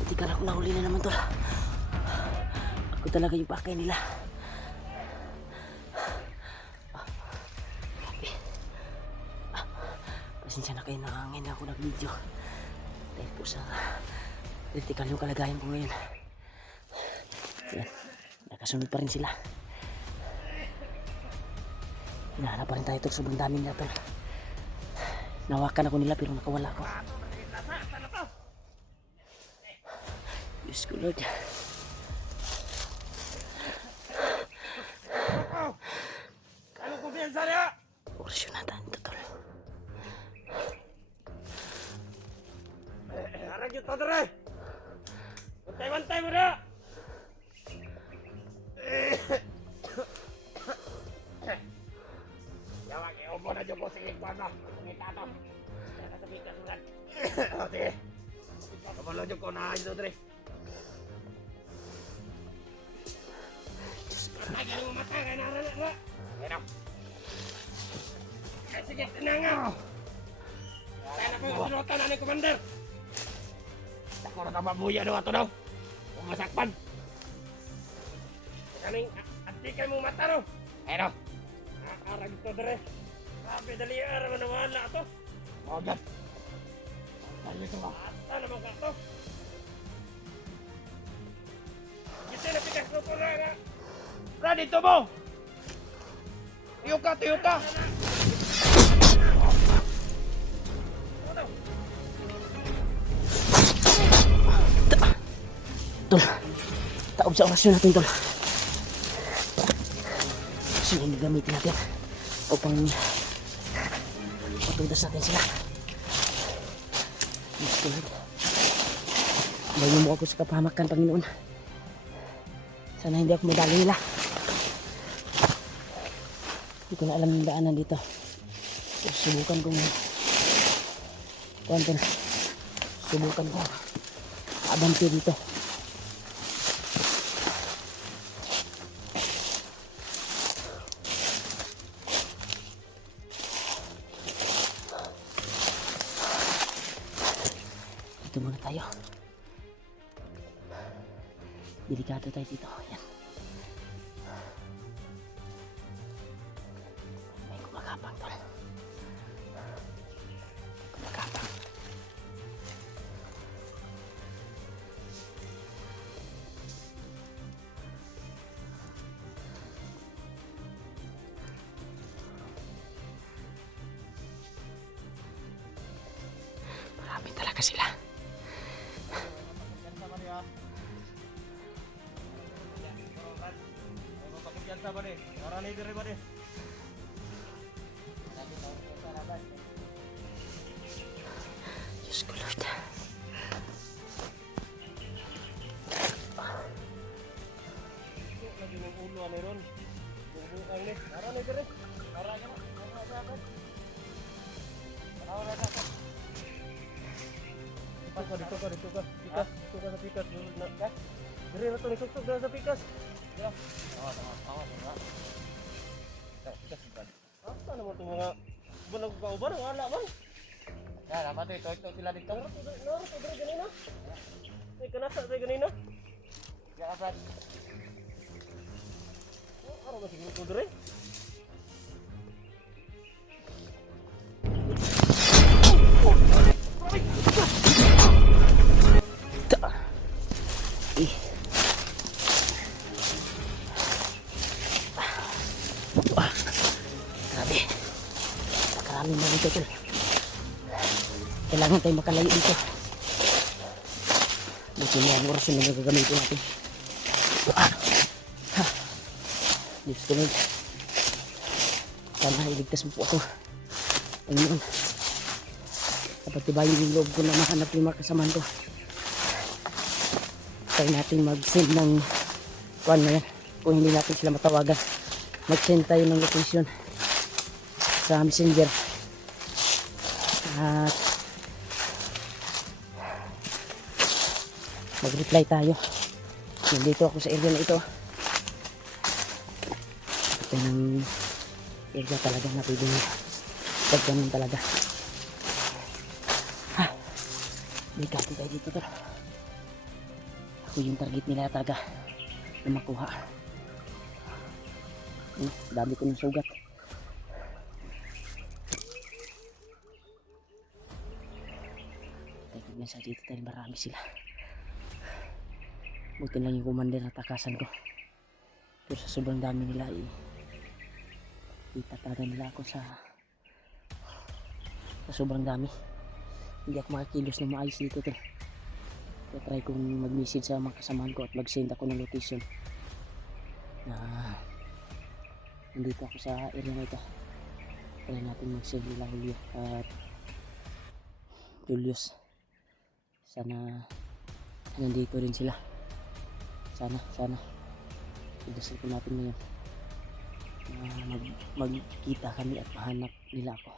Hindi ka ako nahuli na naman tol. Ako talaga yung pakay nila. Pasensya na kayo, nakangin na ako nag-video. Dahil po sa critical yung kalagayan ko ngayon. Yan, nakasunod pa rin sila. Hinahanap pa rin tayo tol, sobrang dami nila tol. Nawakan ako nila pero nakawala ako. Diyos ko Lord. Anong kumpiyansa niya? Orsyon na tayo tol. Harap yung todre! Bantay-bantay mo na! Yawa, iubo na dyan po. Sige, kuwano. Pangita to. Kaya sabi ka sulat. O, sige. Kapalo dyan ko na dyan, todre. Lagi mo mata, kaya narana na. Pero. Sige, tinanga. Kaya na po yung sinutan na ni Commander. Ako na tamabuya daw ato daw. Kung masakpan. Kaning antikay mo mata daw. Pero. Nakakarag ito dere. Grabe dali araw na wala ito. O dyan. Dali ito ba? Ata naman ka ito. Kita na pikas ko po na. Ra dito mo. Tuyuka, tuyuka. Tol, taob sa orasyon natin tol. Kasi yung gamitin natin upang patudas natin sila. Diyos ko Lord, layo mo ako sa kapahamakan Panginoon. Sana hindi ako madali nila. Hindi ko na alam yung daanan dito. So, subukan kong subukan ko abante dito. Dito muna tayo. Delikado tayo dito. Yan. May kumakapang tol. Kumakapang. Marami talaga sila. Sa ba ni? Narani diri ba ni? Diyos ko Lord. Lagi ng ulo ani ron. Bubukang ni. Narani diri. Narani mo. Dito ka. Dito ka sa pikas. Diri na to ni tuktok sa pikas. Apa naman ito mga banang kauban? Wala man. Yan, naman ito. Ito sila dito. Ito dito ganina. Ito kanasa ito ganina. Yan, Brad. Ano ba siguro ito dito? Grabe. Maraming na dito tol. Kailangan tayo makalayo dito. Buti mo ang orasyon na gagamitin natin. Diyos ko Lord. Sana iligtas mo po ako. Panginoon. Dapat tibayin yung loob ko na mahanap yung mga kasamahan ko. Try natin mag-send ng kuwan na yan. Kung hindi natin sila matawagan, mag-send tayo ng location sa messenger. At mag-reply tayo. Nandito ako sa area na ito. Ito ng area talaga na pwedeng pagkanin talaga. May kapit tayo dito tol. Ako yung target nila talaga na makuha. Dami ko ng sugat. Tignan sa dito dahil marami sila. Buti lang yung commander na takasan ko. Pero sa sobrang dami nila itatagan nila ako sa sobrang dami. Hindi ako makakilos na maayos dito tol. Kaya try kong mag-message sa mga kasamahan ko at mag-send ako ng location na nandito ako sa area na ito. Try natin mag-send nila Julio at Julius. Sana nandito rin sila. Sana idasal ko natin ngayon na magkita kami at mahanap nila ako.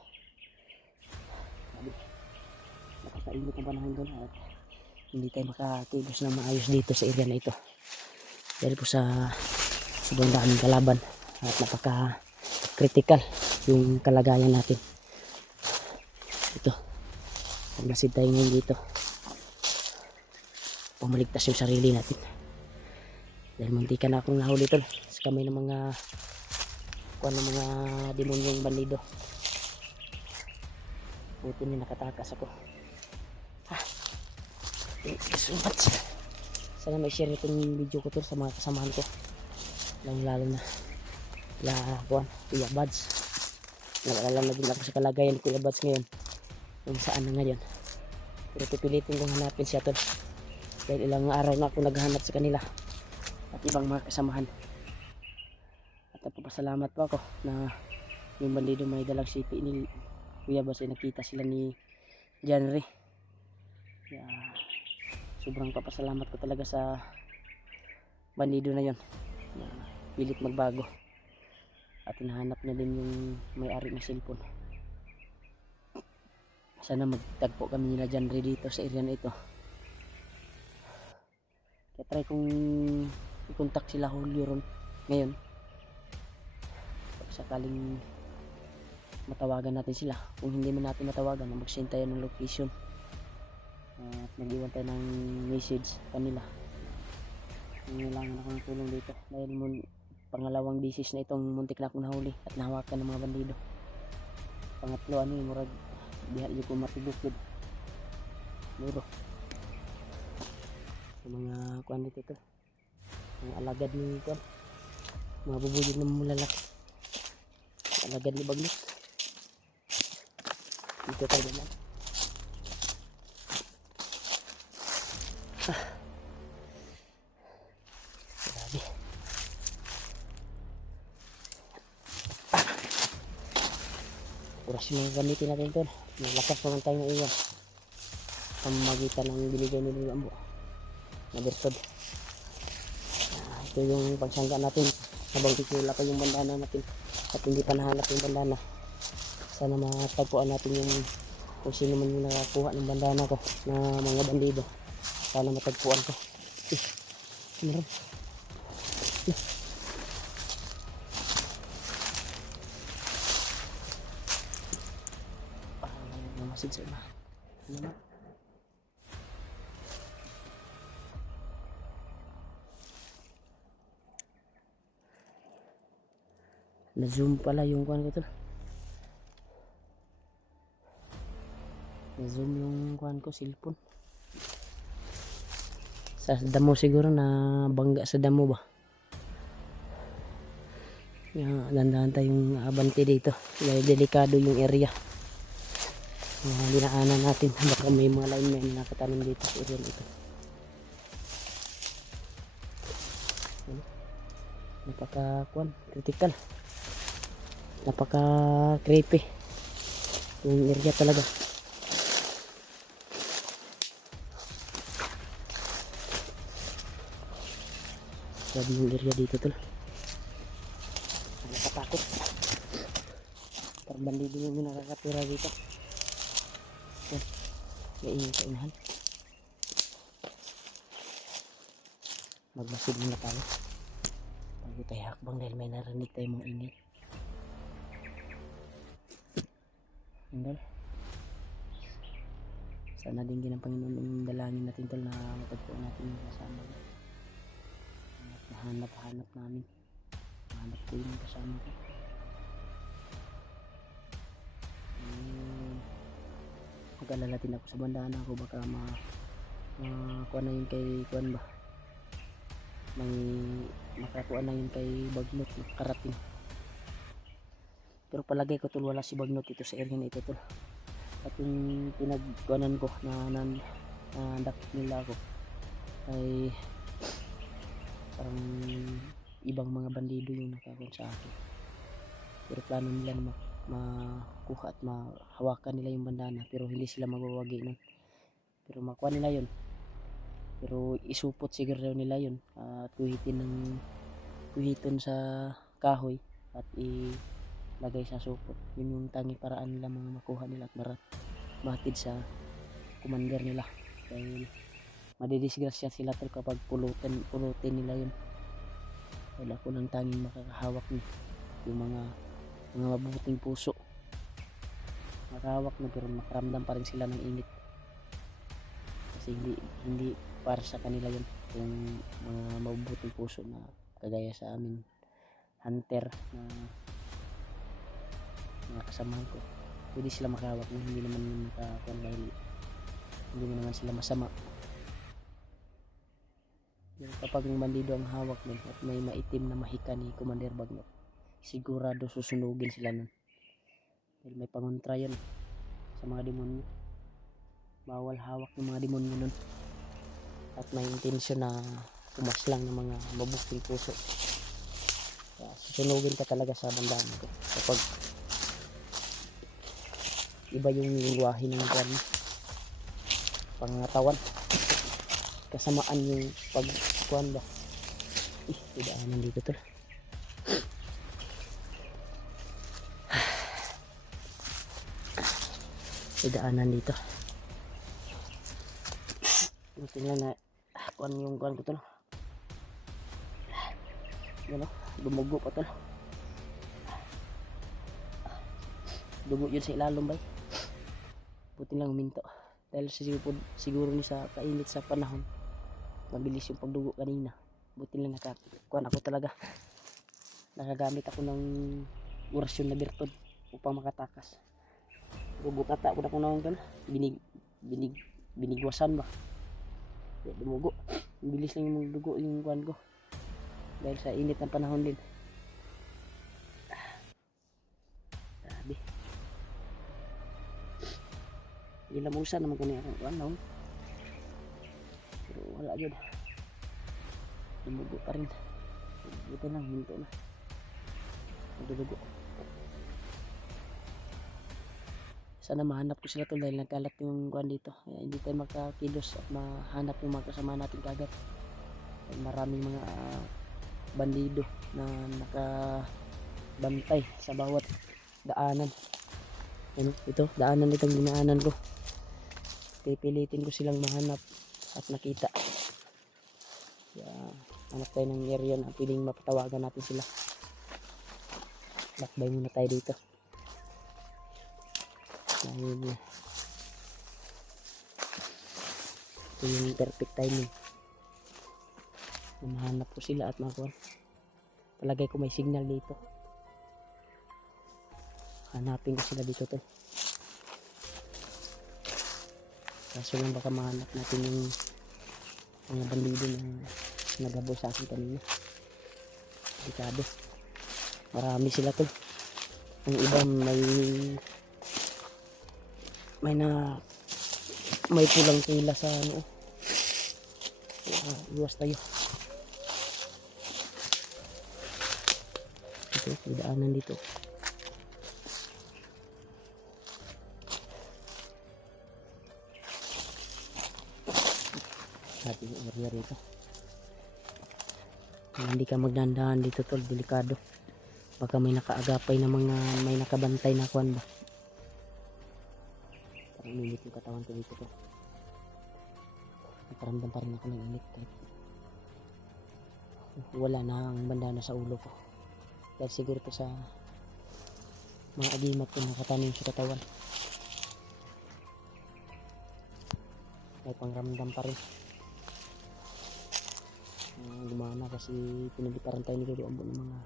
Nakakainit ang panahon doon at hindi tayo makakilos na maayos dito sa area na ito dahil po sa sobrang daming kalaban at napaka critical yung kalagayan natin. Ito, paglasid tayo ngayon dito, pumaligtas yung sarili natin dahil muntikan na akong nahuli tol sa kamay ng mga demonyong bandido. Buti na nakatakas ako. Thank you so much. Sana may share itong video ko to sa mga kasamahan ko, lalo na Kuya Buds. Nag-alala na din ako sa kalagayan ni Kuya Buds ngayon, kung saan na ngayon. Pero pipilitin kong hanapin siya tol dahil ilang araw na ako naghahanap sa kanila at ibang mga kasamahan. At nagpapasalamat po ako na yung bandido may dalang sipi ni Kuya Buds ay nakita sila ni Janry. Kaya sobrang papasalamat ko talaga sa bandido na yon na pilit magbago at hinahanap niya din yung may-ari ng cellphone. Sana magtagpo kami nila Janry dito sa area na ito. Kaya try kong i-contact sila Julio ron ngayon. Pag sakaling matawagan natin sila, kung hindi man natin matawagan, mag-send tayo ng location at mag-iwan tayo ng message kanila. Kailangan ako ng tulong dito dahil pangalawang bisis na itong muntik na akong nahuli at nahawakan ng mga bandido. Pangatlo murag diha yung kumatibukid muro sa mga kuan dito to, mga alagad ni kuan, mga bubuyog na mulalak, alagad ni Bagnos. Dito tayo naman. Grabe. Oras yung gamitin natin ito. Malakas naman tayo ng iwan. Pamamagitan ng binigay nila ng ambo na bertod. Ito yung pagsangga natin habang titula pa yung bandana natin at hindi pa nahanap yung bandana. Sana matagpuan natin yung kung sino man yung nakakuha ng bandana ko na mga bandido. Sana matagpuan ko. Ano rin? Mamasid sa iba. Ano na? Na-zoom pala yung kuhan ko to. Na-zoom yung kuhan ko, cellphone. Sa damo siguro na bangga sa damo ba. Dandahan tayong abante dito. Dahil delikado yung area. Dinaanan natin. Baka may mga linemen na nakatanim dito sa area nito. Napaka-kuhan, critical. Napaka-creepy. Yung area talaga. Grabe yung area dito tol. Nakatakot. Parang bandido yung nakakatira dito. Yan. May ingin sa inahan. Magmasid muna tayo. Bago tayo hakbang dahil may narinig tayo mga ingin. Andal. Sana din ng Panginoon yung dalangin natin tol na matagpuan natin yung kasama ko. At mahanap namin. Mahanap ko yung kasama ko. Mag-alala din ako sa bandana ko, baka kuha na yun kay kuan ba, may makakuha na yun kay Bagnot, makarating. Pero palagay ko tol, wala si Bagnot ito sa area na ito tol. At yung pinagkuanan ko na dakit nila ako ay parang ibang mga bandido yung nakakuha sa akin. Pero plano nila na makuha at mahawakan nila yung bandana, pero hindi sila magwawagi nun. Pero makuha nila yun, pero isupot siguro nila yun, kuhitin sa kahoy at ilagay sa supot. Yun yung tangi paraan nila mga makuha nila at matid sa commander nila, dahil madidisgrasya sila tol kapag pulutin nila yun. Wala ko lang tanging makakahawak ni yung mga mabuting puso, makahawak na, pero makaramdam pa rin sila ng init, kasi hindi para sa kanila yun. Yung mga mabuting puso na kagaya sa amin hunter na mga kasamahan ko, pwede sila makahawak na hindi naman yun makakuan, dahil hindi naman sila masama. Pero kapag yung bandido ang hawak nun at may maitim na mahika ni Commander Bagnot, sigurado susunugin sila nun, dahil may pangontra yun sa mga demonyo. Bawal hawak ng mga demonyo nun, at may intensyon na pumaslang ng mga mabuting puso. Kaya susunugin ka talaga sa bandana ko kapag iba yung luwahin ng pangatawan, kasamaan yung pagkuhan ba. Idaanan dito tol. Idaanan dito. Buti lang na kuhan yung kuhan ko tol. Yan o, dumugo pa tol. Dugo yun sa ilalong bay. Buti lang huminto, dahil siguro ni sa kainit sa panahon, mabilis yung pagdugo kanina. Buti lang nakakuan ako talaga, nakagamit ako ng orasyon na birtud upang makatakas. Bukata ko na kung naon ka na binigwasan ba, dumugo. Bilis lang yung dugo yung kuan ko, dahil sa init ng panahon din. Grabe, ilamusan naman ko niya akong kuan naon, pero wala yun, dumugo pa rin. Buti lang minto na nagdudugo. Sana mahanap ko sila tol, dahil nagkalat yung kuan dito. Kaya hindi tayo makakilos at mahanap yung mga kasama natin kagad. Dahil maraming mga bandido na nakabantay sa bawat daanan. Ano, ito, daanan itong dinaanan ko. Pipilitin ko silang mahanap at nakita. Kaya hanap tayo ng area na piling mapatawagan natin sila. Lakbay muna tayo dito, dahil ito yung perfect timing na mahanap ko sila at makuha. Palagay ko may signal dito, hanapin ko sila dito tol. Kaso lang baka mahanap natin yung mga bandido na naghabol sa akin kanina. Delikado, marami sila tol. Ang iba may pulang tila sa ano. Iwas tayo. Ito, may daanan dito. Natin yung area rito. Kung hindi ka magdandahan dito tol, delikado. Baka may nakaagapay na may nakabantay na kuwan ba. Parang init yung katawan ko dito tol. Nakaramdam pa rin ako ng init kahit wala na ang bandana sa ulo ko. Dahil siguro to sa mga agimat ko nakatanim sa katawan. may pangramdam pa rin. Gumana kasi piniliparan tayo ni Kuya Ambo ng mga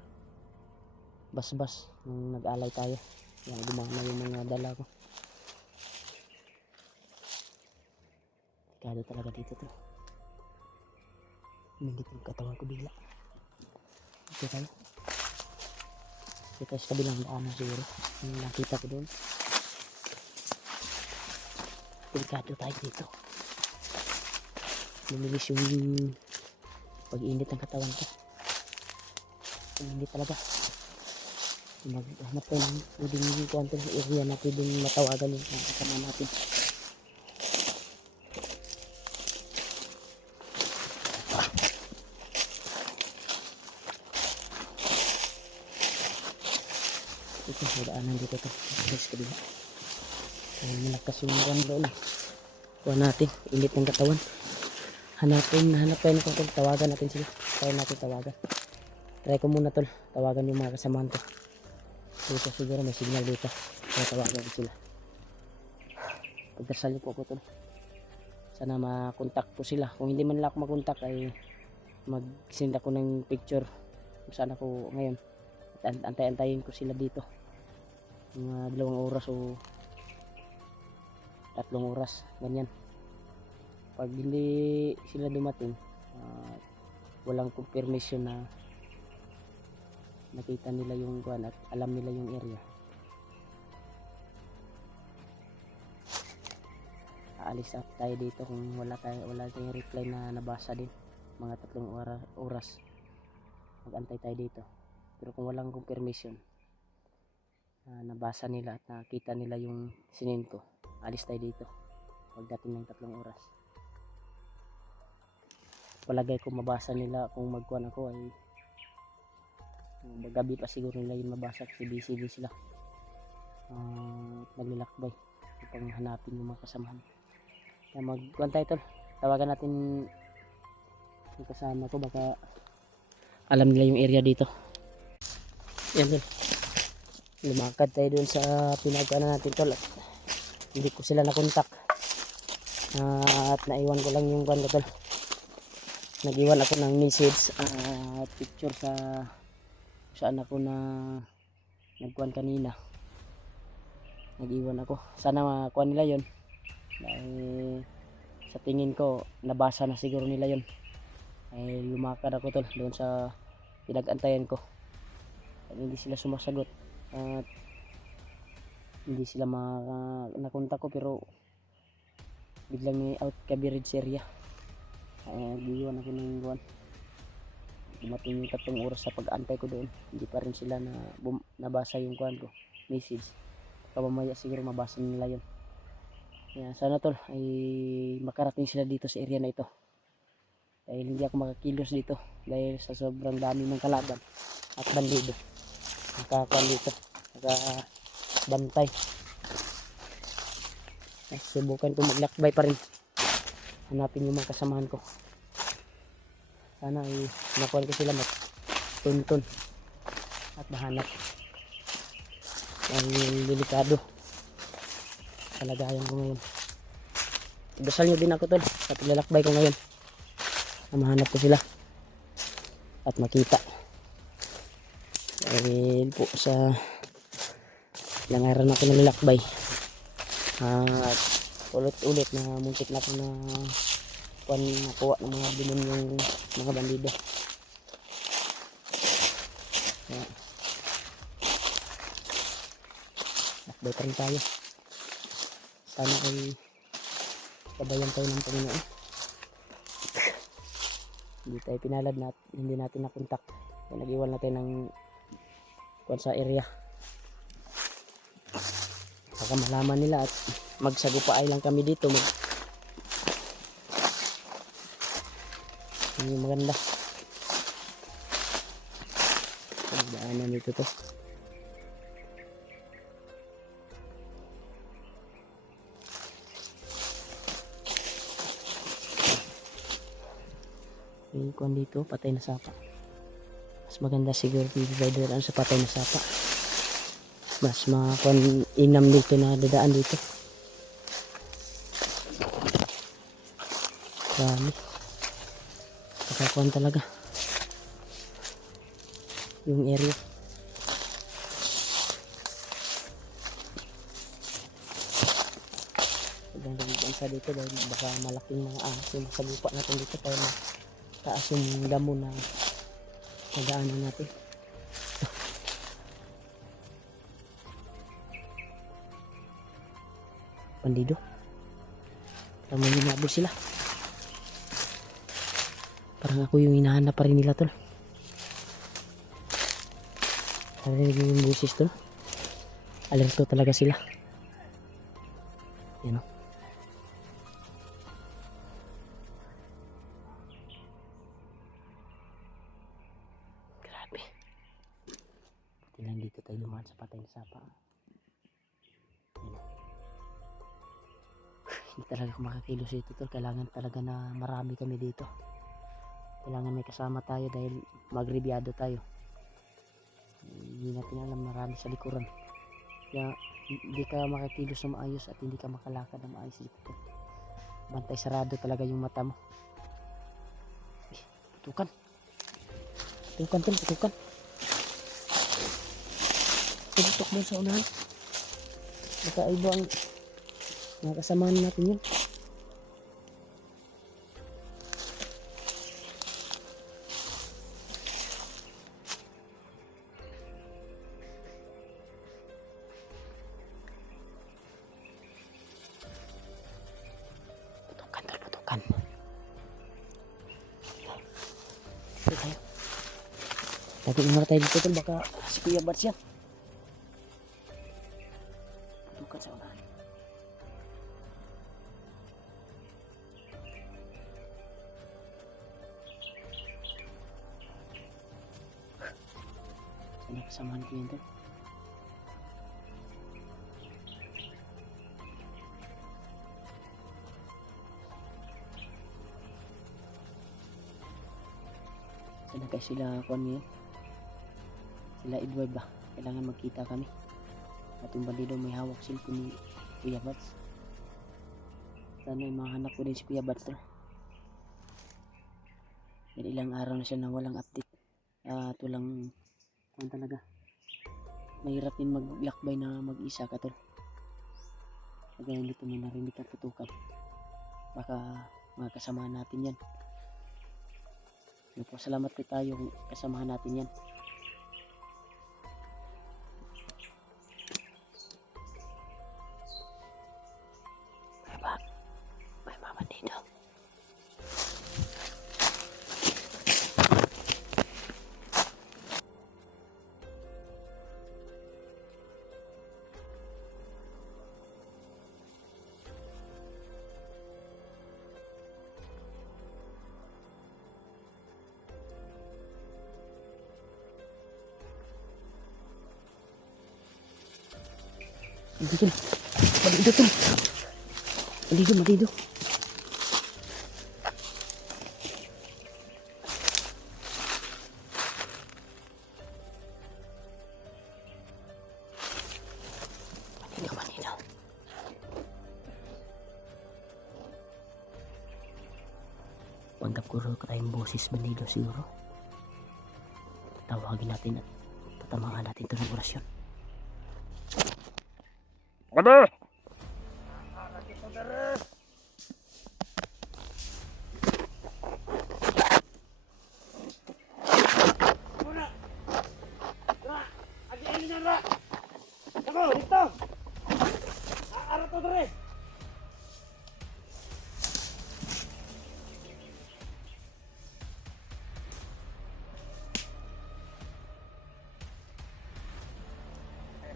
basbas nung nag-alay tayo. Yan, gumana yung mga dala ko. Delikado talaga dito to. Humingit yung katawan ko bigla. Dito tayo. Dito sa kabilang daanan siguro. Yung nakita ko doon. Delikado tayo dito. Lumilis yung pag-init ng katawan ko. Hindi talaga. Maghanap tayo ng pwedeng konting area na pwedeng matawagan yung kasama natin. Ito, may daanan dito to. Guys, kabila. Ay, malakas yung buwan doon. Kuha natin, init ng katawan. Hanapin ko tol, tawagan natin sila. Try natin tawagan. Try ko muna tol, tawagan yung mga kasamahan ko. Dito siguro may signal dito. Kaya tawagan ko sila. Pagdasal po ako tol. Sana makontak ko sila. Kung hindi man lang ako makontak ay mag-send ako ng picture kung saan ako ngayon. At antay-antayin ko sila dito. Mga 2 oras o 3 oras. Ganyan. Pag hindi sila dumating, walang confirmation na nakita nila yung kuan at alam nila yung area, aalis tayo dito kung wala tayong reply na nabasa din. Mga 3 oras magantay tayo dito. Pero kung walang confirmation nabasa nila at nakita nila yung sinend ko, alis tayo dito pagdating ng 3 oras. Palagay ko mabasa nila kung magkuhan ako ay gabi pa siguro nila yung mabasa kasi busy sila naglalakbay upang hanapin yung mga kasamahan. Kaya magkuhan tayo tol, tawagan natin yung kasama ko, baka alam nila yung area dito. Yan tol, lumakad tayo dun sa pinagkuhan natin tol at hindi ko sila nakontak at naiwan ko lang yung kuhan ko tol. Nag-iwan ako ng message at picture sa saan ako na nagkuhan kanina. Nag-iwan ako. Sana makuha nila yon. Dahil sa tingin ko nabasa na siguro nila yon. Ay lumakad ako tol doon sa pinag-antayan ko. At hindi sila sumasagot at hindi sila nakontak ko, pero biglang may out coverage area. Nag-iwan ako ng buwan. Dumating yung 3 oras sa pag-antay ko doon, hindi pa rin sila nabasa yung kuhan ko message. Mamaya siguro mabasa nila yun. Kaya sana tol ay makarating sila dito sa area na ito, dahil hindi ako makakilos dito dahil sa sobrang dami ng kalaban at bandido nakakuhan dito, nakabantay. Subukan ko maglakbay pa rin, hanapin yung mga kasamahan ko. Sana ay nakuha ko sila tuntun at mahanap. Ang delikado kalagayan ko ngayon. Dasal nyo din ako tol sa paglalakbay ko ngayon na mahanap ko sila at makita. Dahil po sa ilang araw na ako nalalakbay at ulit-ulit na muntik na ako na nakuha ng mga binonyong mga bandido. Lakbay pa rin tayo. Sana ay kabayan tayo ng Panginoon. Hindi tayo pinalad na hindi natin nakontak. Nag-iwan natin ng kuwan sa area. Baka malaman nila at magsagupaay lang kami dito. Yung maganda. Ang daanan dito to. Yung kuwan dito, patay na sapa. Mas maganda siguro divider sa patay na sapa. Mas makuan inam dito na dadaan dito. Grabe. Kakakuan talaga. Yung area. Sobrang sa dito dahil baka malaking mga ahas yung sa lupa natin dito kaya taas yung damo na nadaanan natin. Bandido. Parang may hinabol sila. Parang ako yung hinahanap pa rin nila tol. Narinig yung busis tol. Alerto talaga sila. Yan o. Grabe. Buti lang dito tayo dumaan sa patay na sapa. Yan o. Hindi talaga ako makakilos dito tol. Kailangan talaga na marami kami dito. Kailangan may kasama tayo dahil magrebyado tayo. Hindi natin alam, marami sa likuran. Kaya hindi ka makakilos na maayos at hindi ka makalakad na maayos dito. Bantay sarado talaga yung mata mo. Putukan. Putukan tol, putukan. Putok mo sa unahan. Baka iba ang mga kasamahan natin yun. Putukan. Dito tayo. Tago muna tayo dito tol, baka si Kuya Bats yan. Putukan sa unahan. Sana kasamahan ko yun tol. Sana kayo sila kuan niyo. Sila Edward ba? Kailangan magkita kami. At yung bandido may hawak cellphone ni Kuya Bats. Sana mahanap ko din si Kuya Bats tol. Dahil ilang araw na siya na walang update. Tulang kuan talaga. Mahirap din maglakbay na mag-isa ka tol. Kaya dito mo narinig ka tutukan. Baka mga kasamahan natin yan. Salamat po tayo kung kasamahan natin yan. May mama dito. Dito. Malido tol. Malido. Malido. Panggap ko rin tayong boses Malido siguro. Tawagin natin at tatamaan natin ito ng orasyon. Ada.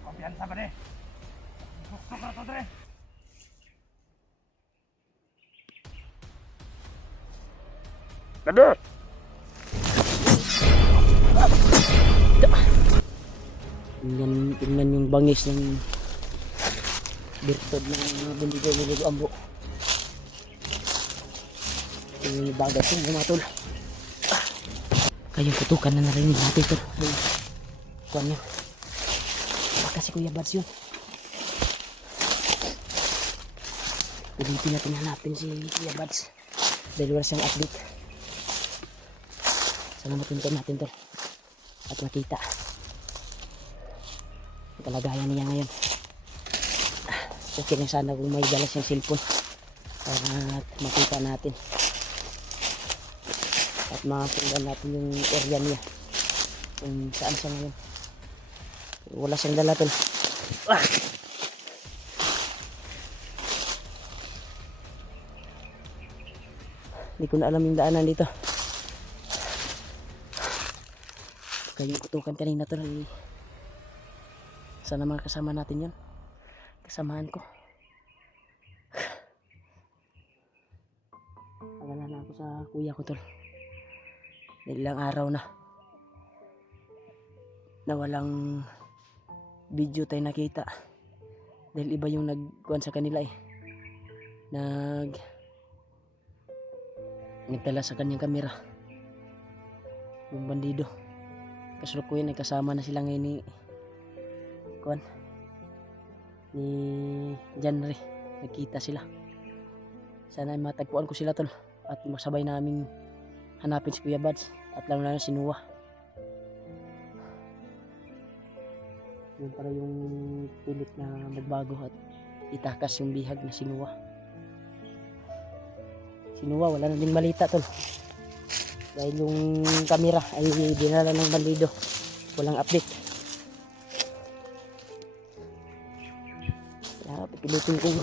Kumpiyansa ba deh? Arato dre. Kada. Tingnan yung bangis ng birtod ng mga bandido ambo. Yung bagat yung mga tol. Kayong putukan na narinig natin tol. Kuan niya. Baka si Kuya Bats yun. Ulitin natin hanapin si Kuya Bats. dahil wala siyang update. Sana matuntan natin tol at makita ang kalagayan niya ngayon. Okay lang sana kung may dala siyang cellphone at makita natin at masundan natin yung area niya kung saan siya ngayon. Wala siyang dala tol. Hindi ko na alam yung daanan dito. Kaya yung kutukan kanina tol ay sana mga kasama natin yun. Kasamahan ko. Wala na ako sa kuya ko tol. Ilang araw na walang video tayo nakita dahil iba yung nagkuhan sa kanila eh. Nagdala sa kanyang kamera yung bandido. Kasalukuyan ay kasama na sila ngayon ni kuhan ni Janre. Nagkita sila. Sana ay matagpuan ko sila tol at masabay naming hanapin si Kuya Bads at lalo si Noah. Yun para yung pilit na magbago at itakas yung bihag na si Noah. Si Noah wala na ding balita tol dahil yung camera ay dinala ng bandido. Walang update. Kaya pipilitin kong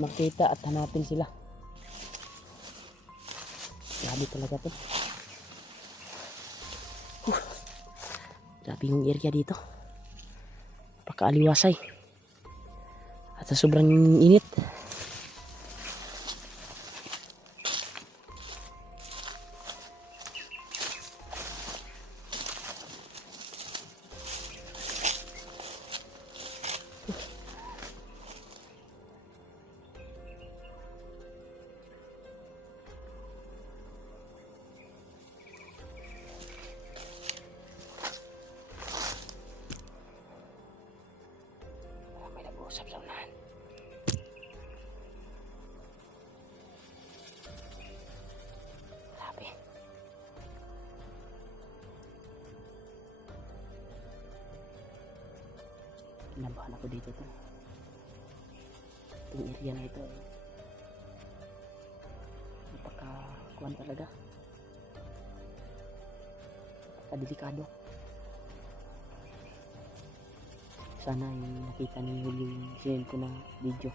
makita at hanapin sila. Grabe talaga to. Grabe yung area dito. Pakaaliwasay. At sa sobrang init. Usap sa unahan. Grabe. Kinabahan ako dito to. Itong area na ito ay napakakuhan talaga. Napakadelikado. Sana ay nakita niyo yung sinend ko na video,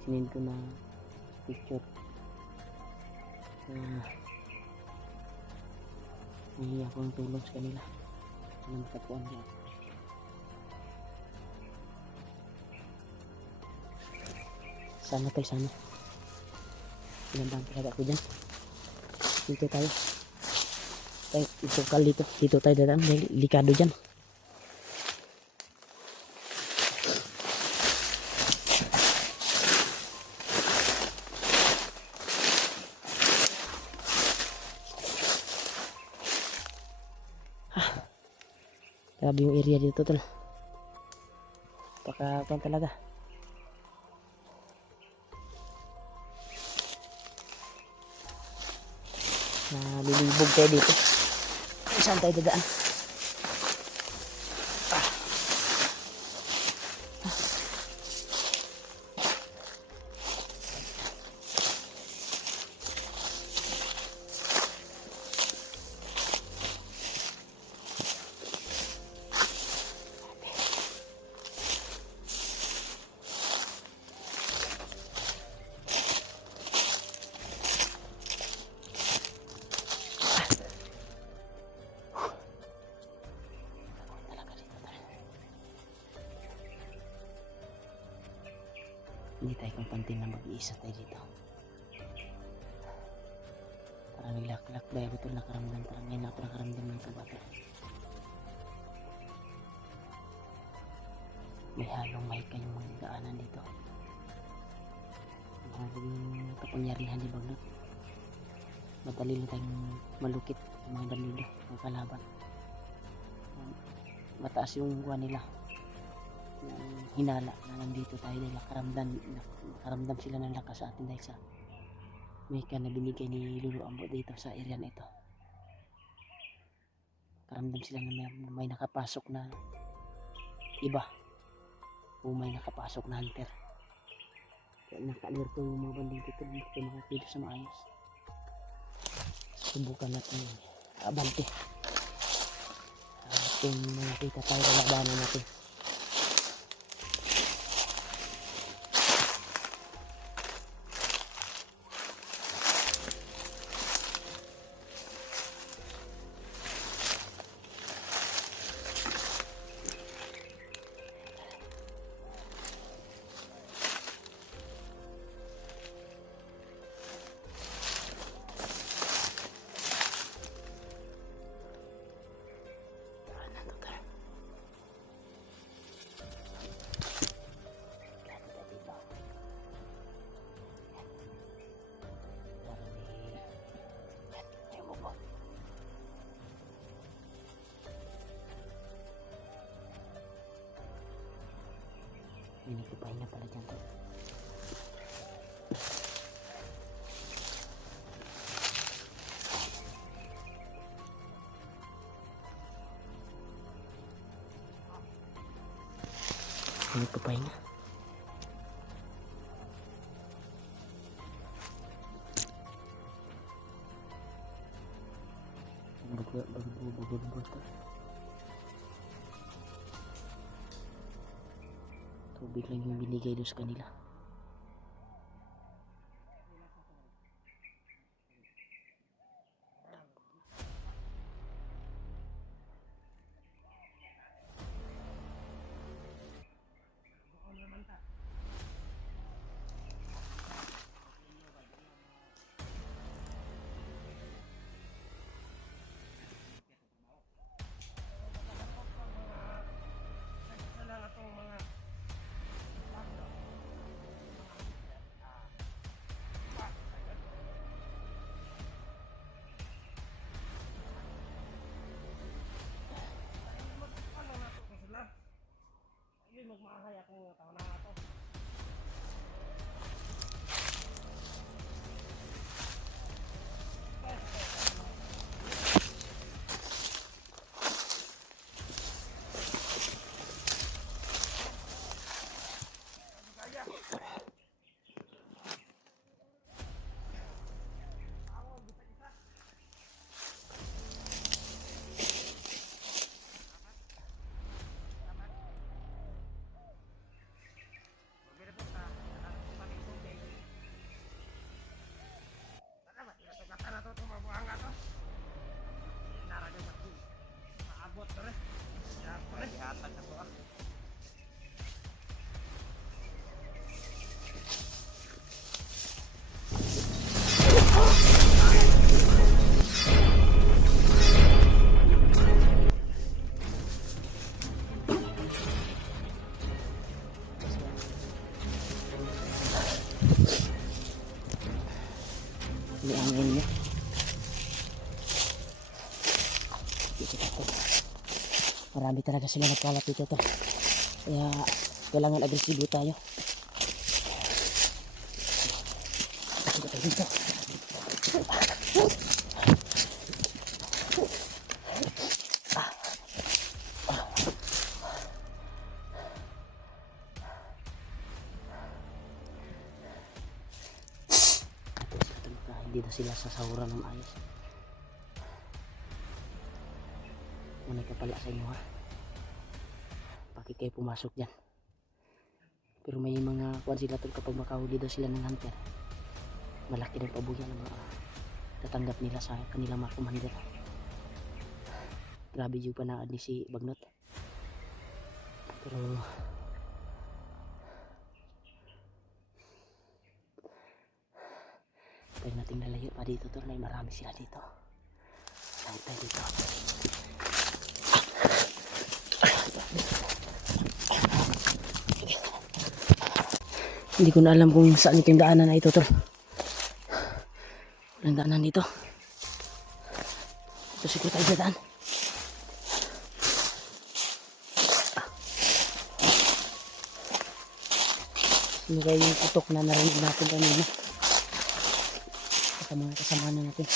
sinend ko na picture na hindi akong tulong sa kanila ng katuan niya. Sana tol, sana pinandang talaga ako dyan. Dito tayo dito tayo dadaan dahil likado dyan. Grabe yung area dito tol. Pakakuan talaga. Nalilibog tayo dito. Saan tayo dadaan? Hindi tayo kumpantin na mag-iisa tayo dito. Parang nilaklak ba ako ito nakaramdam. Parang ngayon ako nakaramdam ng kabata. May halong may kayong mga daanan dito. Mga kapangyarihan di bagnot. Madali lang tayong malukit ng mga bandido, mga kalaban. Mataas yung kuha nila. Hinala na nandito tayo dahil nakaramdam sila ng lakas sa atin dahil sa May ka na binigay ni Lulu Ambo dito sa area na ito. Karamdam sila na may nakapasok na iba o may nakapasok na hunter. Kaya naka-alerto yung mga banding dito, hindi ko makakita sa maayos. Subukan natin abante. Kung makita tayo na labanan natin. May nagpapahinga pala dyan to. May nagpapahinga. Bago to. Tubig lang yung binigay doon sa kanila. Magmahay akong tao na ito. May angin niya. Marami talaga sila nagkalat dito to. Kaya kailangan agresibo tayo. Dito. Dito sila sa sahuran ng ayos. Unay ka pala sa inyo ha. Bakit kayo pumasok dyan? Pero may mga kuwan sila tol kapag makahuli daw sila ng hunter. Malaki ng pabuyan ng mga tatanggap nila sa kanila mga commander. Grabe yung panaad ni si Bagnot. Pero tayo nating nalayo pa dito tol. May marami sila dito. Lahat tayo dito. Hindi ko na alam kung saan ito yung daanan na ito tol. Walang daanan dito. Ito siguro tayo sa daan. Sino kayo yung putok na narinig natin kanina? sa mga kasama natin.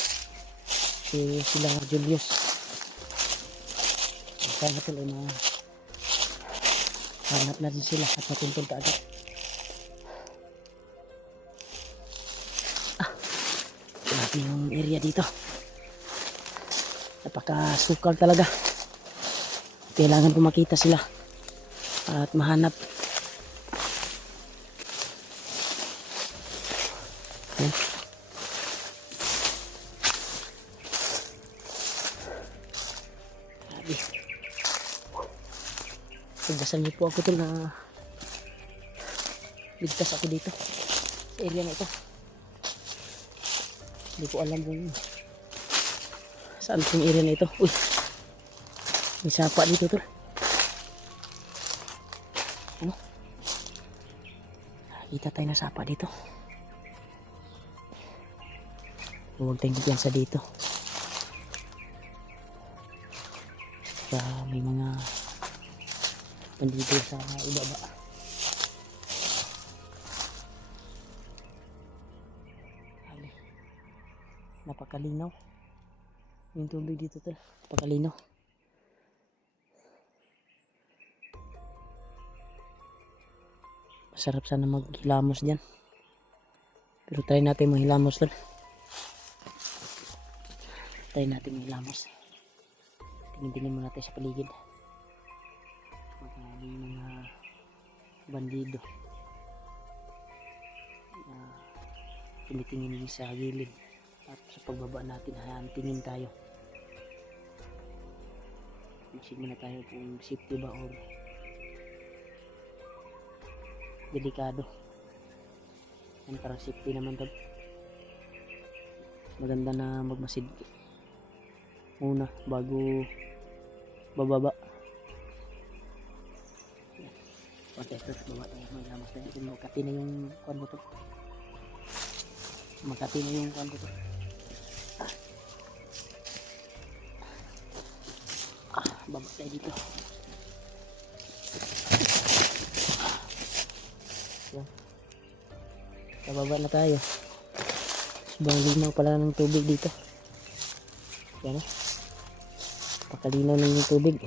Sila Julius. Sana tol ay hanap natin sila at matuntun ka agad. Grabe yung area dito. Napakasukal talaga. Kailangan ko makita sila at mahanap. Ayan. Grabe. Pagdasal niyo po ako tol na ligtas ako dito sa area na ito. Hindi ko alam kung saan itong area na ito. Uy, may sapa dito tol. Ano? Nakita tayo na sapa dito. Huwag tayong kumpiyansa dito. May mga bandido sa ibaba. Napakalinaw yung tubig dito tol. Napakalinaw. Masarap sana maghilamos dyan, pero try natin maghilamos tol. Try natin maghilamos. Tingin-tingin muna tayo sa paligid. May mga bandido na tumitingin sa gilid. At sa pagbaba natin, tingin tayo. Isip muna tayo kung safety ba or delikado. Yan, parang safety naman to. Maganda na magmasid muna bago bababa. Okay, ito, baba tayo. May lamas tayo. Makati na yung kuwan mo to. Makati na yung kuwan mo to. Baba tayo dito. Yan. Bababa na tayo. Sobrang linaw pala ng tubig dito. Yan. Pakalinaw na yung tubig.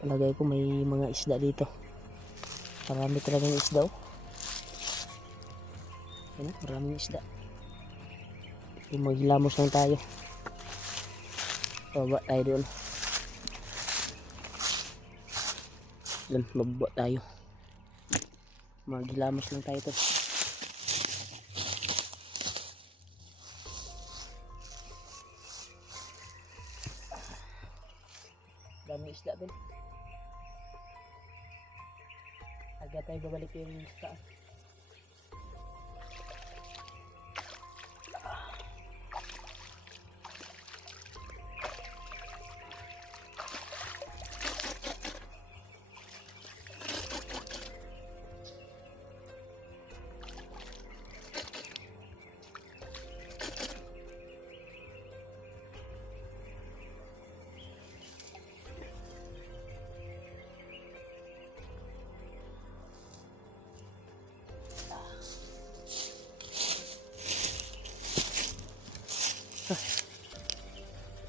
Palagay ko may mga isda dito. Marami talagang isda oh. Yan, maraming isda. Maghilamos lang tayo. Baba tayo doon. Doon, bababa tayo. Maghilamos lang tayo to. Dami isda doon. Agad tayo babalik yung taas.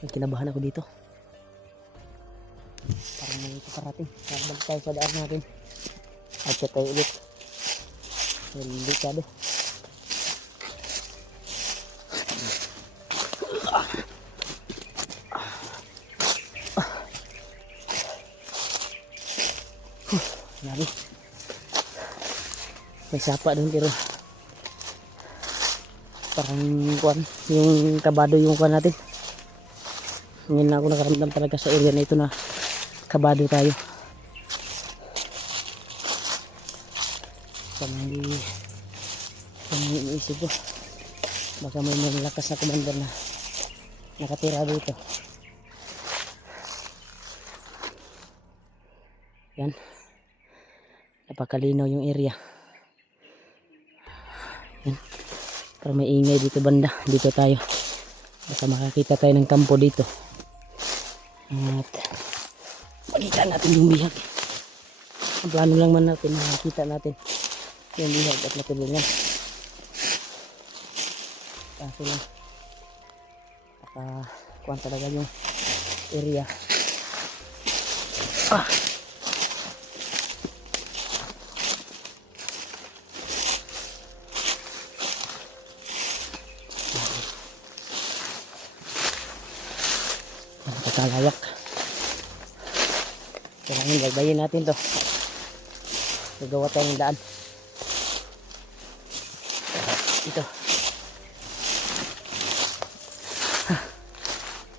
Kinabahan ako dito. Parang may kaparating. Nagbalik tayo sa daan natin. At siya tayo ulit. Delikado. Grabe. May sapa doon pero parang kuwan, yung kabado yung kuwan natin. Ngayon na ako nakaramdam talaga sa area na ito na kabado tayo. Hindi iniisip ko baka may malakas na commander na nakatira dito. Yan, napakalinaw yung area. Yan, pero may ingay dito banda. Dito tayo, baka makakita tayo ng kampo dito at makita natin yung bihag. Ang plano lang man natin, makikita natin yung bihag at matulungan. Kaso lang kuwan talaga yung area. Nakakalawak. Kailangan gagbayin natin to. Gagawa tayo ng daan. Ito.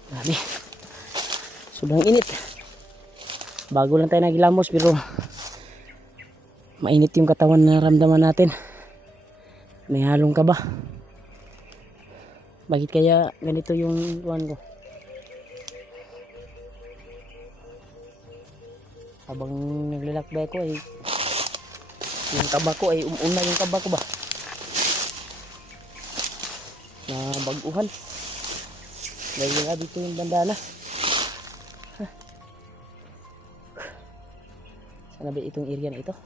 Dami. Sobrang init. Bago lang tayo nagilamos pero mainit yung katawan na ramdaman natin. May halong ka ba? Bakit kaya ganito yung tuwan ko? Habang naglalakbay ko ay yung kaba ko ay umuna yung kaba ko ba? Na baguhan. Dahil nga dito yung bandana. Sana ba itong area na ito?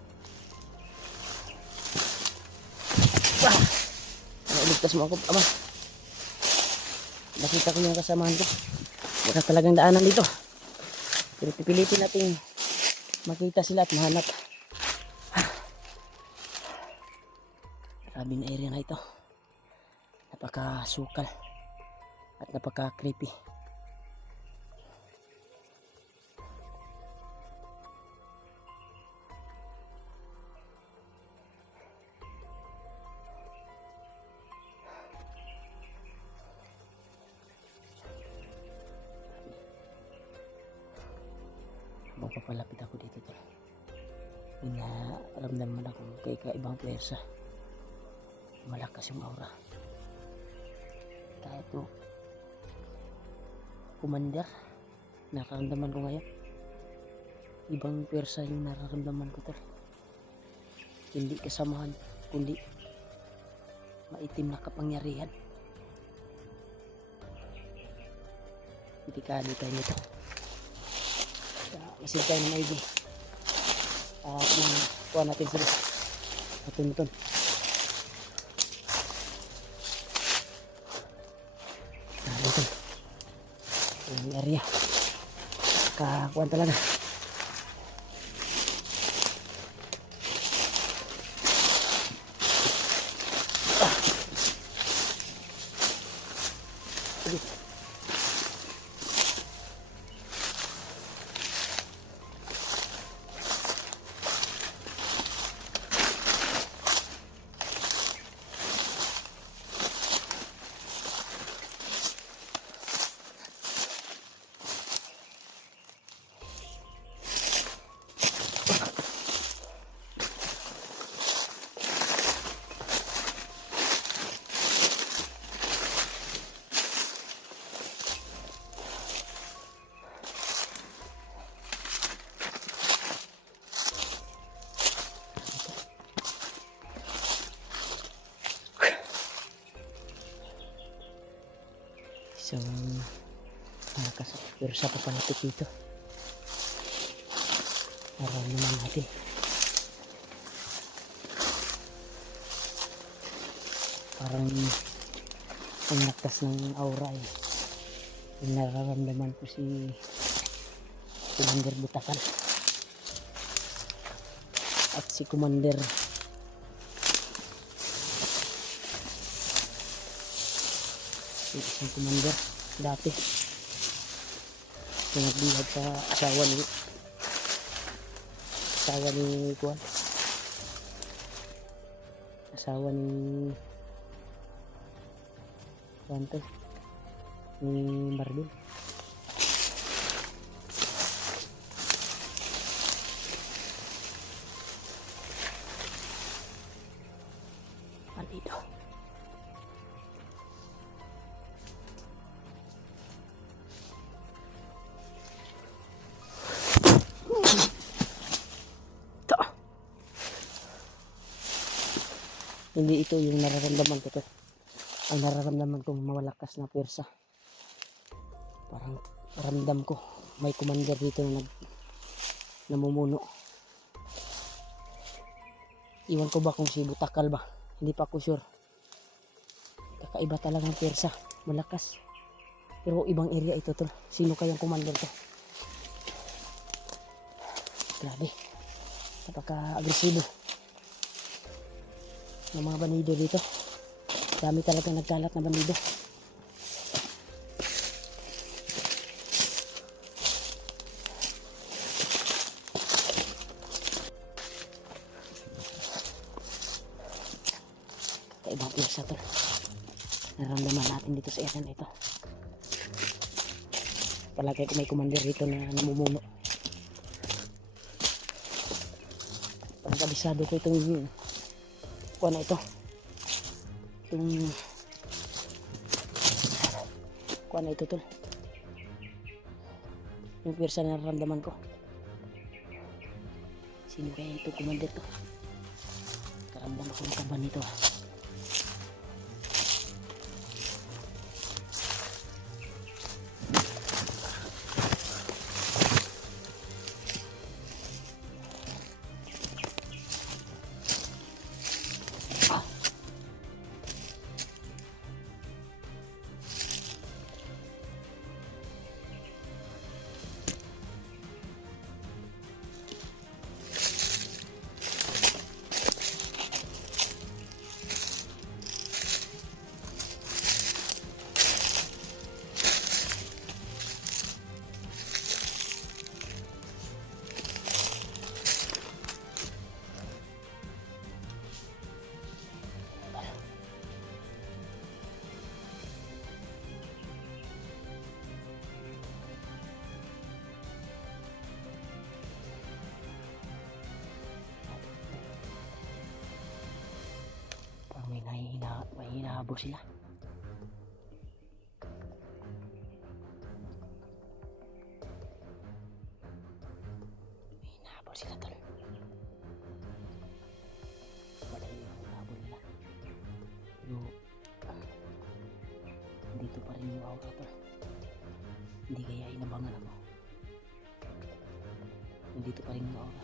Iligtas mo ako, ama. Nakita ko yung kasamahan ko. Wala talagang daanan dito. Pero pipilitin natin makita sila at mahanap. Grabe na area na ito. Napaka-sukal at napaka-creepy. Papalapit ako dito to. Inaramdaman ako kay kaibang pwersa. Malakas yung aura. Kaya ito commander nararamdaman ko ngayon. Ibang pwersa yung nararamdaman ko to. Hindi kasamahan kundi maitim na kapangyarihan. Delikado tayo nito. Isin tayo na maigi. Kuha natin sila. Matun-tun. Ito. Yung area. Kakuhan talaga. Sige. So, nakasapirsa pa palapit dito. Araw naman natin. Parang ang lakas ng aura eh. Yung nararamdaman ko si Commander Butakan at si Commander isang commander dati yung nagbihag sa asawa ni Kuan, asawa ni Kuan to, ni Mardul. Andito hindi ito yung nararamdaman ko to. Ang nararamdaman kong mawalakas na pwersa. Parang ramdam ko may commander dito na namumuno. Iwan ko ba kung si Butakal ba? Hindi pa ako sure. Kakaiba talaga ng pwersa. Malakas. Pero ibang area ito tol. Sino kayang commander to? Grabe. Napaka-agresibo ng mga bandido dito. Dami talaga nagkalat na bandido. Kaibang pwersa tol. Naramdaman natin dito sa area na ito. Palagay ko may commander dito na namumuno. Pagkabisado ko itong kuha na ito. Itong kuha na ito tol. Yung pwersa na naramdaman ko. Sino kaya ito commander to? Karamdam ako ng kaban nito ah. May hinahabol sila. May hinahabol sila tol. Wala yung hinahabol nila. Pero dito pa rin yung aura tol. Hindi kaya inabangan ako. Nandito pa rin yung aura.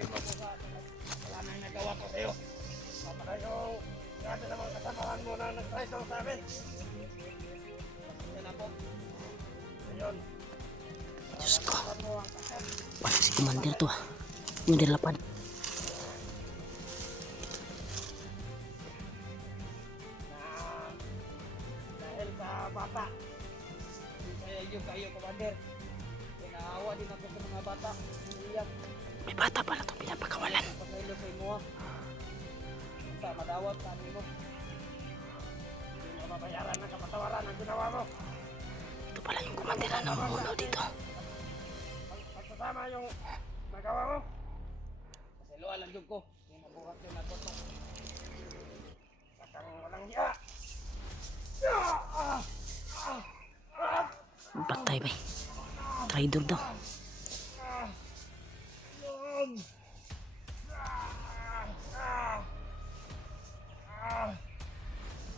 Wala nang nagawa ko sa'yo. Kapag yung grabe naman kasamahan mo na nag-try sa amin. Yan ako. Ayun. Diyos ko. Wala si commander to ah. Commander Lapad. Dahil sa bata. Kaya yung kayo, Commander. Naawa din ako sa mga bata. Iiyak. May bata pala itong pinapakawalan. Pasaylo sa imo. Basta madawat sa amin mo. Hindi mo mabayaran na kapatawaran ang ginawa mo. Ito pala yung commander na namumuno dito. Pagsasama yung nagawa mo. Kasi luwa lang yung ko. Yung nabuhat yung nagoto. Sakang walang hiya. Patay ba? Traidor daw.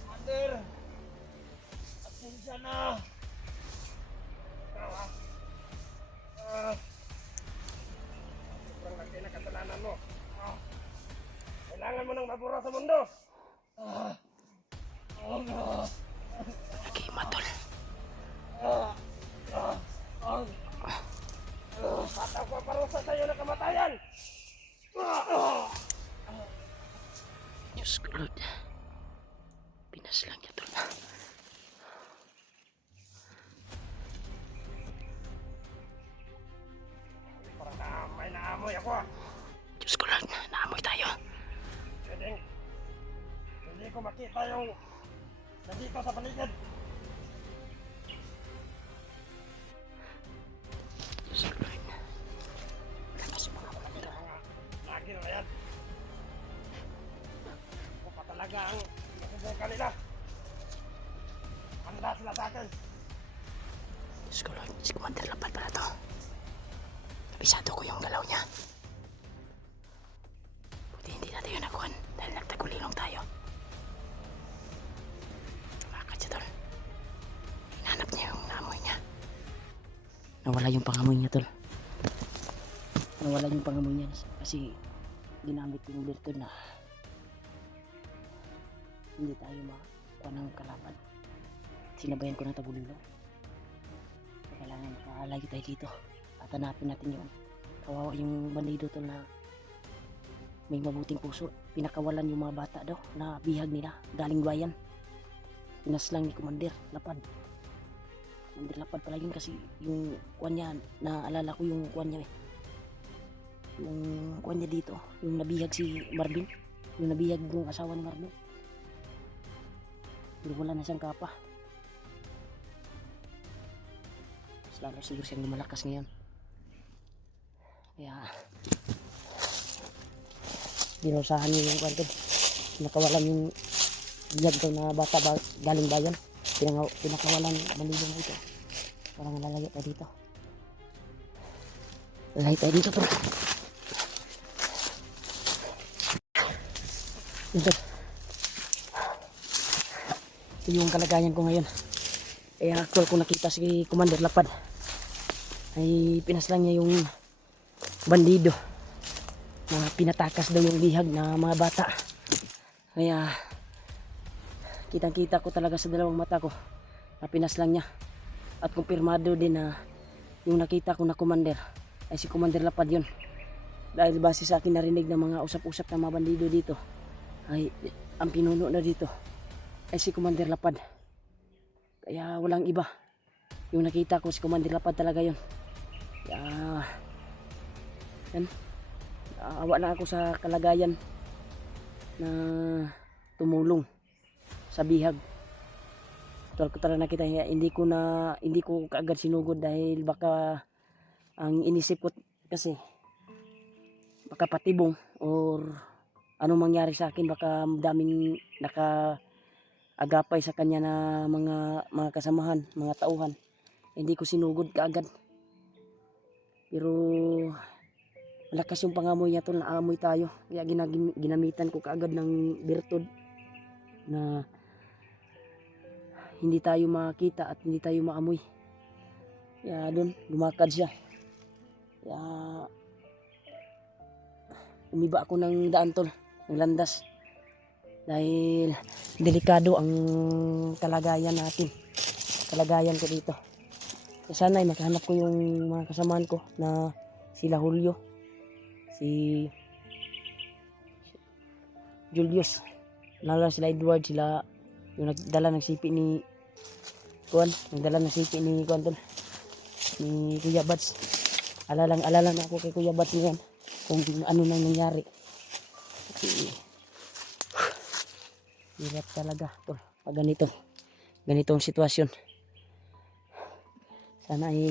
Commander, asensya na. Sobrang laki na kasalanan mo. Kailangan mo nang mabura sa mundo. Lagi matol. At ako parusa sa iyo na kamatayan. Diyos ko Lord. Pinas lang niya tol. Parang may naamoy ako. Diyos ko Lord. Naamoy tayo. Pwedeng hindi ko makita yung nandito sa paligid. Diyos ko Lord. Lakas mga commander. Lagi na yan. Ako pa talaga ang nasubukan nila. Handa sila sa akin. Si Commander Lapad pala to. Kabisado ko yung galaw niya. Buti hindi natin yun nakuhan dahil nagtagulilong tayo. Bakit siya tol? Hinanap niya yung amoy niya. Nawala yung pangamoy niya tol. Nawala yung pangamoy niya kasi ginamit yung virtud na hindi tayo makakuha ng kalaban. Sinabayan ko ng tagulilong. Kailangan makalayo tayo dito at hanapin natin yung kawawa yung bandido tol na may mabuting puso. Pinakawalan yung mga bata daw na bihag nila galing bayan. Pinaslang ni Commander Lapad. Commander Lapad pala yun kasi yung kuwan niya, naalala ko yung kuwan niya yung kuwan niya dito, yung nabihag si Marvin, yung nabihag yung asawa ni Marvin. Pero wala na siyang kapa. Lalo siguro siyang lumalakas ngayon. Kaya dinusahan niyo yung kwento. Pinakawalan yung biyag daw na bata galing bayan. Pinakawalan malilong dito. Parang lalayo tayo dito. Lalayo tayo dito to. Ito yung kalagayan ko ngayon. Kaya actual ko nakita si Commander Lapad ay pinaslang niya yung bandido na pinatakas daw yung bihag na mga bata. Kaya kitang kita ko talaga sa dalawang mata ko na pinaslang niya at kumpirmado din na yung nakita ko na commander ay si Commander Lapad yun. Dahil base sa akin narinig ng mga usap-usap ng mga bandido dito ay ang pinuno na dito ay si Commander Lapad. Kaya walang iba. Yung nakita ko si Commander Lapad talaga yun. Kaya yan. Naawa na ako sa kalagayan na tumulong sa bihag. Tuwal ko talaga nakita niya. Hindi ko kaagad sinugod dahil baka ang inisip ko kasi baka patibong or anong mangyari sa akin, baka daming naka-agapay sa kanya na mga kasamahan, mga tauhan. Hindi ko sinugod kaagad. Pero malakas yung pangamoy niya tol, naamoy tayo. Kaya ginamitan ko kaagad ng virtud na hindi tayo makita at hindi tayo maamoy. Kaya doon, lumakad siya. Kaya umiba ako ng daan tol, ng landas. Dahil delikado ang kalagayan natin. Kalagayan ko dito. Sana ay makahanap ko yung mga kasamahan ko na sila Julio, si Julius, lalo sila Edward, sila yung nagdala ng sipi ni Kuan, nagdala ng sipi ni Kuan tol, ni Kuya Bats. Alala na ako kay Kuya Bats ngayon kung ano nang nangyari. Kasi hirap talaga tol pag ganitong sitwasyon. Sana ay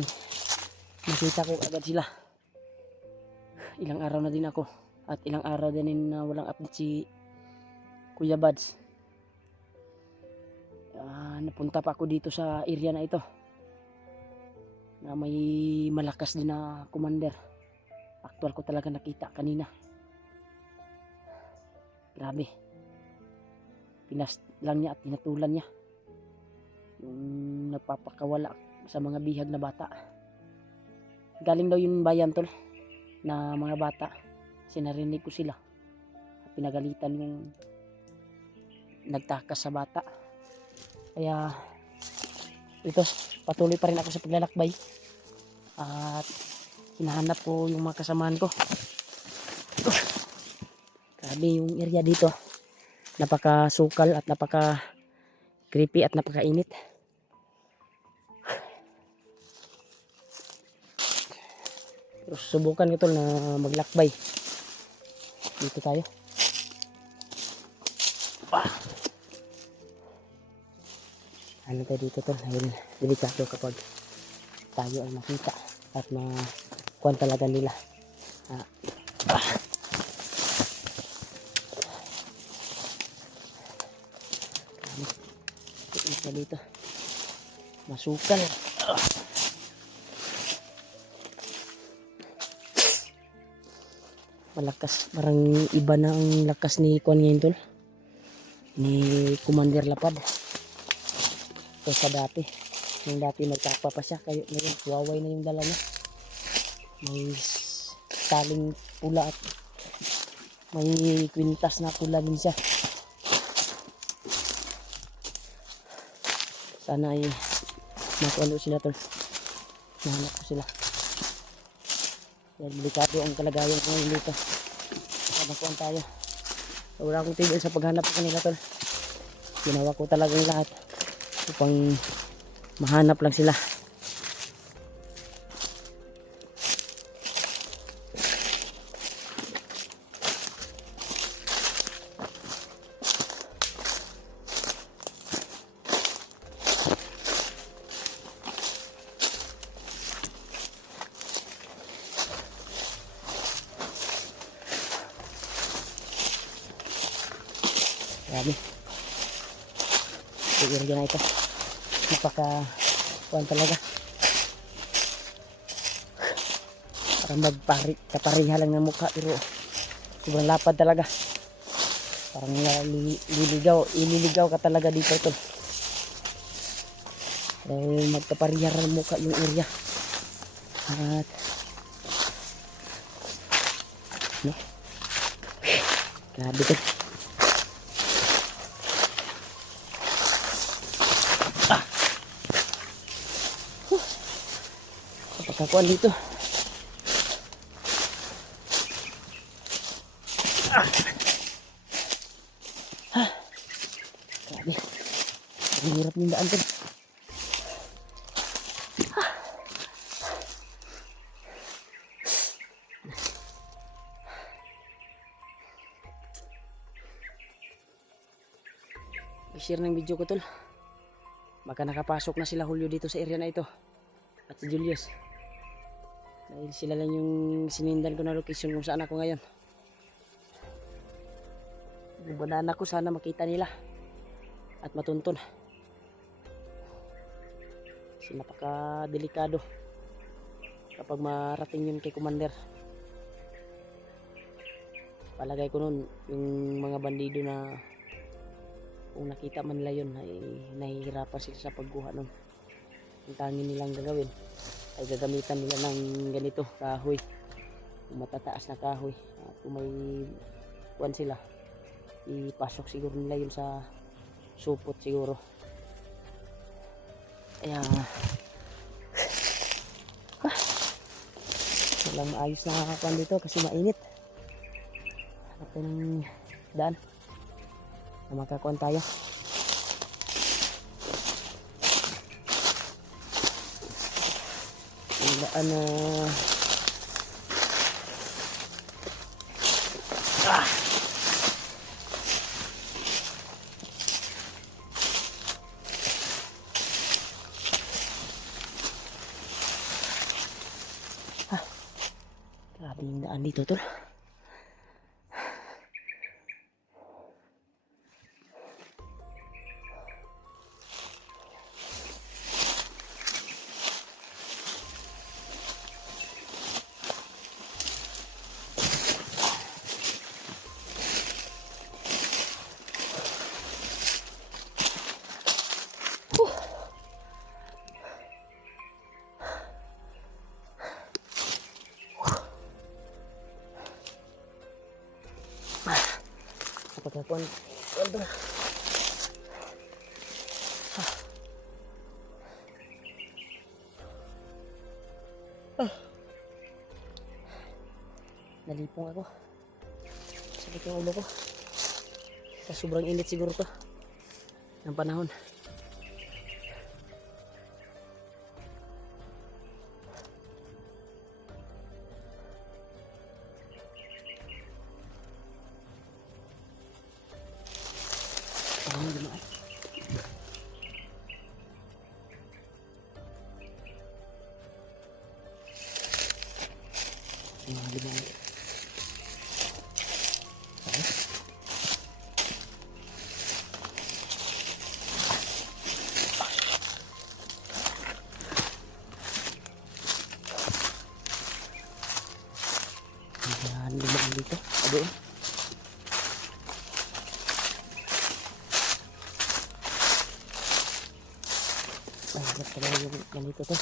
makita ko agad sila. Ilang araw na din ako at ilang araw din na walang update si Kuya Bads. Napunta pa ako dito sa area na ito na may malakas din na commander. Actual ko talaga nakita kanina. Grabe. Pinas lang niya at tinatulan niya yung nagpapakawala sa mga bihag na bata. Galing daw yung bayan tol na mga bata. Sinarinig ko sila at pinagalitan yung nagtakas sa bata. Kaya ito, patuloy pa rin ako sa paglalakbay at hinahanap ko yung mga kasamahan ko. Grabe yung area dito, napakasukal at napaka creepy at napakainit. Pero subukan ko tol na maglakbay. Dito tayo. Ano tayo dito tol? Dahil delikado kapag tayo ay makita at makuhan talaga nila. Dito masukal. Malakas. Parang iba na ang lakas ni Kwan ngayon tol. Ni Commander Lapad. Kaysa dati. Yung dati nagkapa pa siya. Kayo ngayon huaway na yung dala niya. May taling pula at may kwintas na pula din siya. Sana ay makuha sila tol. Nahanap ko sila. Yan, delikado ang kalagayan ko ngayon dito. Nakuhaan tayo. So, wala akong tigil sa paghanap ko kanila tol. Ginawa ko talagang lahat upang mahanap lang sila. Grabe. Yung area na ito. Napaka-kuhan talaga. Parang kapariha lang ng mukha. Pero sobrang lapad talaga. Parang ililigaw ka talaga dito ito. Dahil magkapariha ng mukha yung area. At no? Grabe ito. Pagkakuan dito. Grabe. Ang hirap yung daan din. I-share ng video ko tol. Baka nakapasok na sila Julio dito sa area na ito. At si Julius. Dahil sila lang yung sinindan ko na location kung saan ako ngayon. Yung banana ko sana makita nila. At matuntun. Kasi napaka-delikado. Kapag marating yun kay Commander. Palagay ko nun yung mga bandido na kung nakita man nila yun ay nahihirapan sila sa pagkuha nun. Ang tanging nilang gagawin ay gagamitan nila ng ganito, kahoy, kung matataas na kahoy, at kung may kuwan sila ipasok siguro nila yun sa supot siguro. Kaya walang maayos na kakakuan dito kasi mainit. Hanap tayo ng daan na makakuan tayo. Daan na grabe yung daan dito tol. Pagkakuan doon. Nalipong ako. Sakit yung ulo ko. Sa sobrang init siguro to ng panahon. Yan, lumaan dito. Doon. Ay, hirap talaga yung ganito to.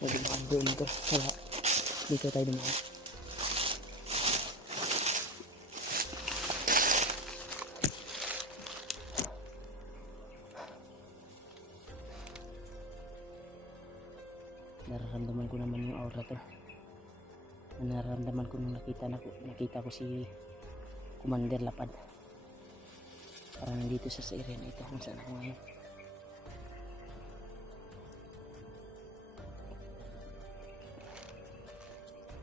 Pwede naman doon ito. Kaya dito tayo dumaan. Nararamdaman ko naman yung aura to. Nararamdaman ko nung nakita ko si Commander Lapad. Parang nandito sa area na ito kung saan ako ngayon.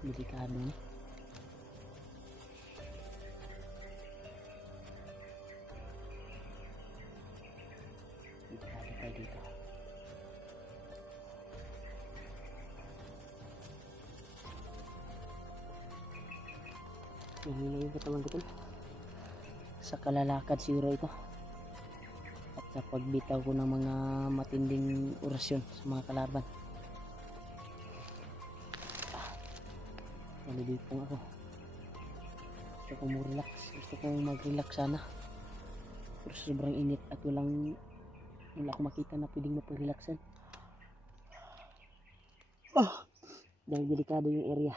Delikado na. Delikado tayo dito. Nahina yung katawan ko to. Sa kalalakad siguro ito. At sa pagbitaw ko ng mga matinding orasyon sa mga kalaban. Nalilipong ako. Gusto kong mag-relax. Gusto kong mag-relax sana. Pero sobrang init at wala akong makita na pwedeng mapag-relaxan. Dahil delikado yung area.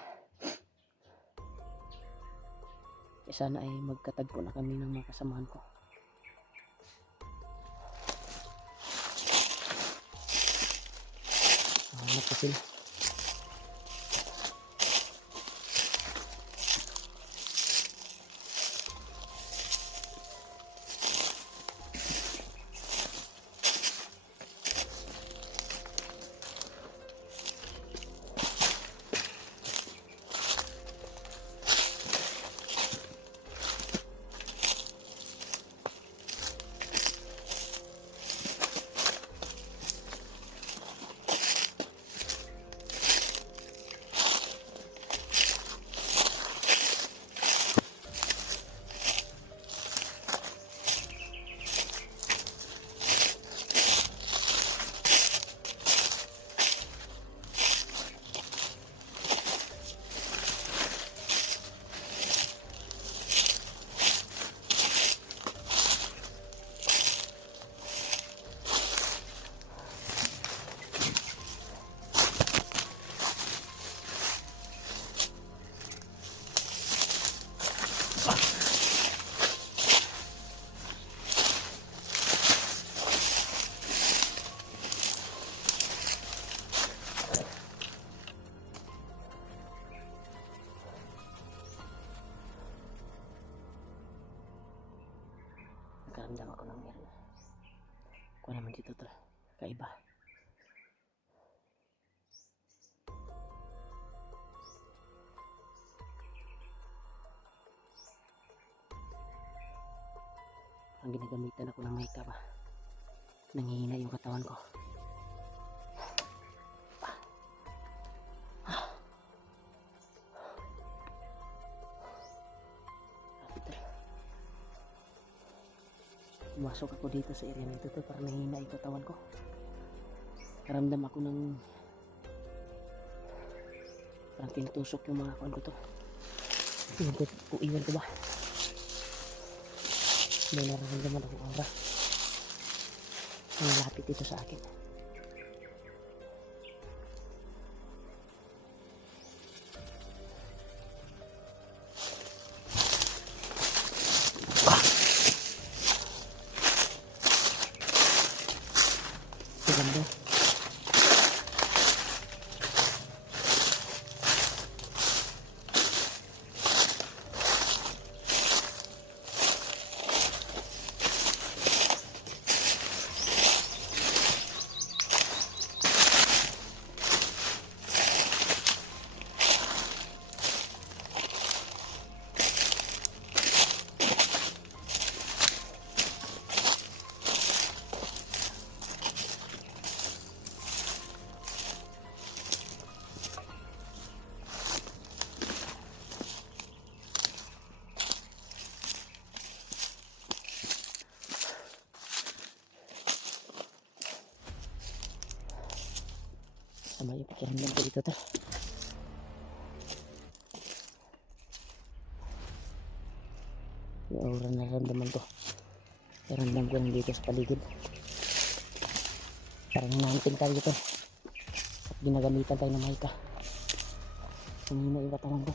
Kaya sana ay magkatagpo na kami ng mga kasamahan ko. Hanap ko sila. Nakaramdam ako ng meron. Kung naman dito to, kaiba. Ang ginagamitan ako ng mic ba? Nangihina yung katawan ko. Pumasok ako dito sa area nito to para nahihina yung katawan ko. Karamdam ako ng parang tinutusok yung mga kawan ko to. Iwan ko ba? May nararamdaman akong aura. Ang lapit ito sa akin. Ganda. Sama yung pakiramdam ko dito, tol. Yung aura na naramdaman ko. Naramdam ko lang dito sa paligid. Parang hinahanting tayo dito. At ginagamitan tayo ng mahika. Humina yung katawan ko.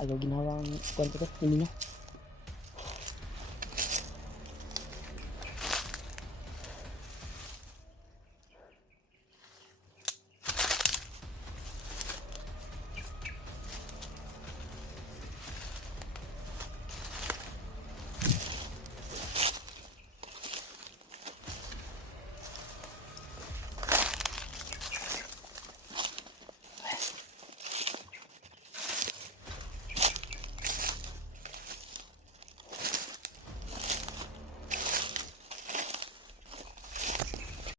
Ayaw ginawa ang kwento ko. Hindi na.